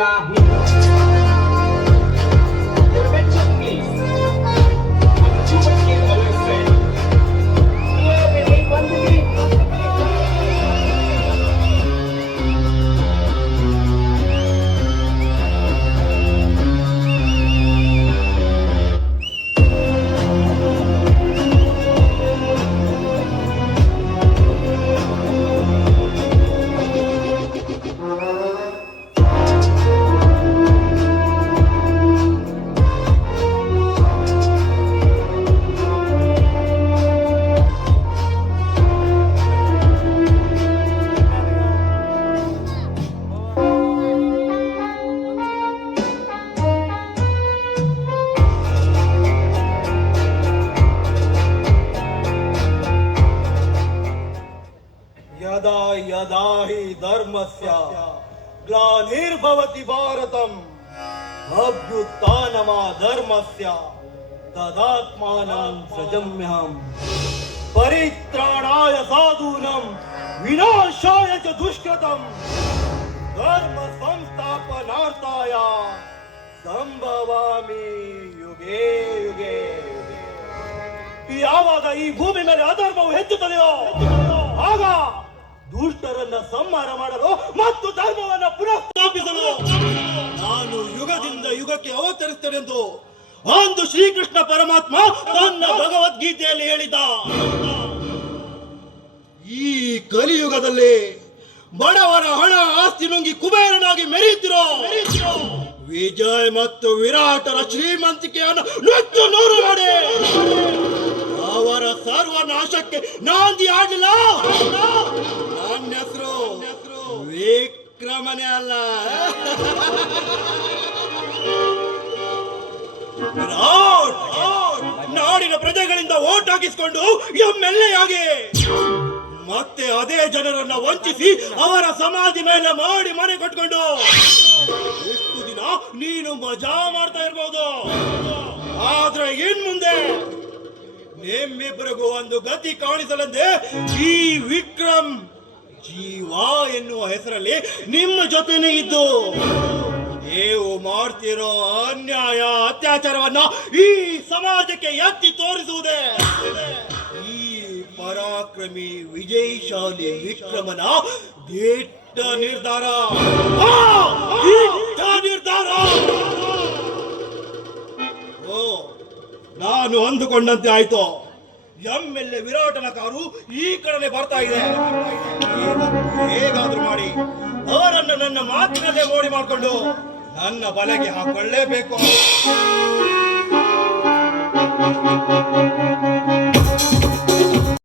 alive. यदा यदा हि धर्मस्य ग्लानिर्भवति भारतम् अभ्युत्थानमा धर्मस्य तदात्मानं सृजम्यहम् परित्राणाय साधूनं विनाशाय च दुष्कृतम् धर्म संस्थापनार्थाय ಸಂಭವಾಮಿ ಯುಗೇ ಯುಗೇ ಯಾವಾಗ ಈ ಭೂಮಿ ಮೇಲೆ ಅಧರ್ಮವು ಹೆಚ್ಚುತ್ತದೆಯೋ ಆಗ ದುಷ್ಟರನ್ನ ಸಂಹಾರ ಮಾಡಲು ಮತ್ತು ಧರ್ಮವನ್ನು ಪುನಃಸ್ಥಾಪಿಸಲು ನಾನು ಯುಗದಿಂದ ಯುಗಕ್ಕೆ ಅವತರಿಸ್ತೇನೆಂದು ಒಂದು ಶ್ರೀಕೃಷ್ಣ ಪರಮಾತ್ಮ ತನ್ನ ಭಗವದ್ಗೀತೆಯಲ್ಲಿ ಹೇಳಿದ. ಈ ಕಲಿಯುಗದಲ್ಲಿ ಬಡವರ ಹಣ ಆಸ್ತಿ ನುಂಗಿ ಕುಬೇರನಾಗಿ ಮೆರೆಯುತ್ತಿರೋ ವಿಜಯ್ ಮತ್ತು ವಿರಾಟರ ಶ್ರೀಮಂತಿಕೆಯನ್ನು ನೂರು ಮಾಡಿ. ಸರ್ವನಾಶಕ್ಕೆ ನಾಂದಿ ಆಡಲಿಲ್ಲ. ನನ್ನ ಹೆಸರು ವಿಕ್ರಮನೇ ಅಲ್ಲ. ನಾಡಿನ ಪ್ರಜೆಗಳಿಂದ ಓಟ್ ಹಾಕಿಸಿಕೊಂಡು ಎಂ ಎಲ್ ಮತ್ತೆ ಅದೇ ಜನರನ್ನ ವಂಚಿಸಿ ಅವರ ಸಮಾಧಿ ಮೇಲೆ ಮಾಡಿ ಮನೆ ಕಟ್ಕೊಂಡು ಎಷ್ಟು ದಿನ ನೀನು ಮಜಾ ಮಾಡ್ತಾ ಇರ್ಬೋದು. ಆದ್ರೆ ಇನ್ ಮುಂದೆ ನಿಮ್ಮಿಬ್ಬರಿಗೂ ಒಂದು ಗತಿ ಕಾಣಿಸಲೆಂದೇ ಜಿ ವಿಕ್ರಮ್ ಜೀವ ಎನ್ನುವ ಹೆಸರಲ್ಲಿ ನಿಮ್ಮ ಜೊತೆನೇ ಇದ್ದು ನೀವು ಮಾಡ್ತಿರೋ ಅನ್ಯಾಯ, ಅತ್ಯಾಚಾರವನ್ನ ಈ ಸಮಾಜಕ್ಕೆ ಎತ್ತಿ ತೋರಿಸುವುದೇ. ಈ ಪರಾಕ್ರಮಿ ವಿಜಯಶಾಲಿ ವಿಕ್ರಮನ ದಿಟ್ಟ ನಿರ್ಧಾರ. ಅಂದುಕೊಂಡಂತೆ ಆಯ್ತು. ಎಂ ಎಲ್ ಎ ವಿರಾಟನ ಕಾರು ಈ ಕಡೆ ಬರ್ತಾ ಇದೆ. ಹೇಗಾದ್ರೂ ಮಾಡಿ, ಅವರನ್ನು ನನ್ನ ಮಾತಿನಲ್ಲೇ ಮೋಡಿ ಮಾಡಿಕೊಂಡು ನನ್ನ ಬಲೆಗೆ ಹಾಕೊಳ್ಳೇಬೇಕು.